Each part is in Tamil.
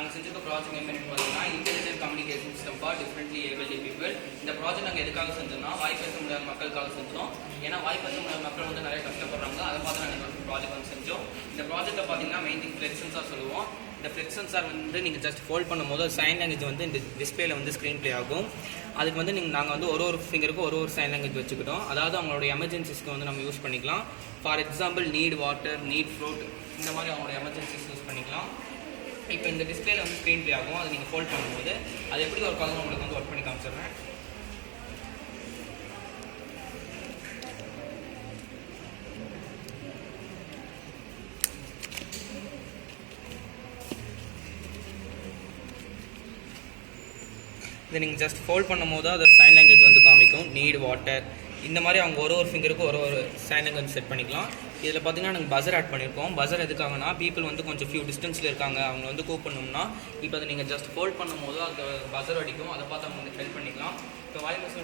நாங்கள் செஞ்சிருக்க ப்ராஜெக்ட் என்னன்னு பார்த்தீங்கன்னா intelligent communication system for differently abled people. இந்த ப்ராஜெக்ட் நாங்கள் எதுக்காக செஞ்சோம்னா வாய்ப்பேச முடியாத மக்களுக்காக செஞ்சோம். ஏன்னா வாய்ப்பேச முடியாத மக்கள் வந்து நிறைய கஷ்டப்படுறாங்க. அதை பார்த்து நாங்கள் இந்த ப்ராஜெக்ட் வந்து செஞ்சோம். இந்த ப்ராஜெக்ட்டை பார்த்தீங்கன்னா மெயின் திங் ஃப்ளெக்ஸ் சென்சார் சொல்லுவோம். இந்த ஃப்ளெக்ஸ் சென்சார் வந்து நீங்கள் ஜஸ்ட் ஹோல்ட் பண்ணும்போது சைன் லாங்குவேஜ் வந்து இந்த டிஸ்பிளேல வந்து ஸ்க்ரீன் ப்ளே ஆகும். அதுக்கு வந்து நாங்கள் வந்து ஒரு ஃபிங்கருக்கு ஒரு சைன் லாங்குவேஜ் வச்சுக்கிட்டோம். அதாவது அவங்களோட எமர்ஜென்சிஸ்க்கு வந்து நம்ம யூஸ் பண்ணிக்கலாம். For example need water, need fruit, இந்த மாதிரி அவங்களோட எமர்ஜென்சிஸ் யூஸ் பண்ணிக்கலாம். இப்போ இந்த டிஸ்பிளேல வந்து ஸ்க்ரீன் ப்ளே ஆகும். அதை நீங்கள் ஹோல்ட் பண்ணும்போது அது எப்படி ஒர்க் ஆகும் உங்களுக்கு வந்து ஒர்க் பண்ணி காமிச்சிடுறேன். இதை நீங்கள் ஜஸ்ட் ஃபோல்ட் பண்ணும் போது அது சைன் லாங்குவேஜ் வந்து காமிக்கும். நீட் வாட்டர் இந்த மாதிரி அவங்க ஒரு ஃபிங்கருக்கு ஒரு சைன் லாங்குவேஜ் செட் பண்ணிக்கலாம். இதில் பார்த்தீங்கன்னா நாங்கள் பஸர் ஆட் பண்ணியிருக்கோம். பஸர் எதுக்காகனா பீப்புள் வந்து கொஞ்சம் ஃபியூ டிஸ்டன்ஸில் இருக்காங்க, அவங்க வந்து கூப்பிடணும்னா இப்போ அதை நீங்கள் ஜஸ்ட் ஃபோல்ட் பண்ணும் போது அந்த பஸர் அடிக்கும். அதை பார்த்து அவங்க வந்து ஹெல்ப் பண்ணிக்கலாம். இப்போ வாய்மேச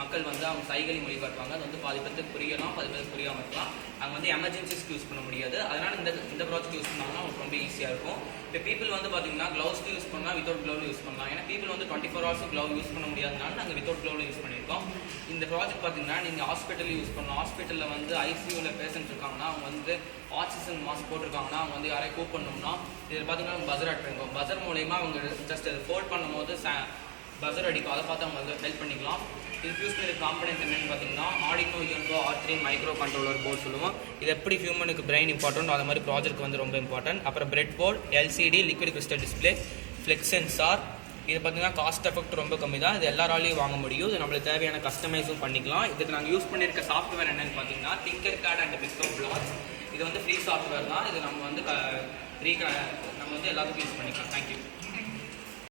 மக்கள் வந்து அவங்க சைகை மொழி காட்டுவாங்க. அது வந்து பாதி பேருக்கு புரியலாம், பாதி பேருக்கு புரியாமல் இருக்கலாம். அவங்க வந்து எமர்ஜென்சிஸ்க்கு யூஸ் பண்ண முடியாது. அதனால் இந்த ப்ராஜெக்ட் யூஸ் பண்ணாங்கன்னா அவங்களுக்கு ரொம்ப ஈஸியாக இருக்கும். இப்போ பீப்புள் வந்து பார்த்தீங்கன்னா க்ளவுஸ்க்கு யூஸ் பண்ணால் வித்தவுட் க்ளவுல யூஸ் பண்ணலாம். ஏன்னா பீப்புள் வந்து 24 hours க்ளவ் யூஸ் பண்ண முடியாதனால நாங்கள் வித்தவுட் க்ளவுல யூஸ் பண்ணியிருக்கோம். இந்த ப்ராஜெக்ட் பார்த்தீங்கன்னா நீங்கள் ஹாஸ்பிட்டல் யூஸ் பண்ணலாம். ஹாஸ்பிட்டலில் வந்து ஐசியூவில் பேஷண்ட் இருக்காங்கன்னா அவங்க வந்து ஆக்சிஜன் மாஸ்க் போட்டிருக்காங்கன்னா அவங்க வந்து யாரையும் கூப்பிடணும்னா இதில் பார்த்தீங்கன்னா பஸர் ஆட் பண்ணிருக்கோம். பஸர் மூலயமா அவங்க ஜஸ்ட் அதை ஃபோல்ட் பண்ணும்போது பஸர் அடிக்கும். அதை பார்த்து அவங்க வந்து ஹெல்ப் பண்ணிக்கலாம். இது யூஸ் பண்ணி காம்பனன்ட் என்னென்னு பார்த்தீங்கன்னா Arduino you know R3 micro controller board சொல்லுவோம். இது எப்படி ஹியூமனுக்கு பிரெயின் இம்பார்ட்டன்ட் அது மாதிரி ப்ராஜெக்ட் வந்து ரொம்ப இம்பார்ட்டன்ட். அப்புறம் bread board, LCD liquid crystal display, flex sensor. இது பார்த்தீங்கன்னா காஸ்ட் எஃபெக்ட் ரொம்ப கம்மி தான். இது எல்லாராலையும் வாங்க முடியும். இது நம்மளுக்கு தேவையான கஸ்டமைஸும் பண்ணிக்கலாம். இதுக்கு நாங்கள் யூஸ் பண்ணியிருக்க சாஃப்ட்வேர் என்னென்னு பார்த்தீங்கன்னா Tinkercad அண்ட் Pico Blocks. இது வந்து ஃப்ரீ சாஃப்ட்வேர் தான். இது நம்ம வந்து நம்ம வந்து எல்லாத்துக்கும் யூஸ் பண்ணிக்கலாம். தேங்க்யூ.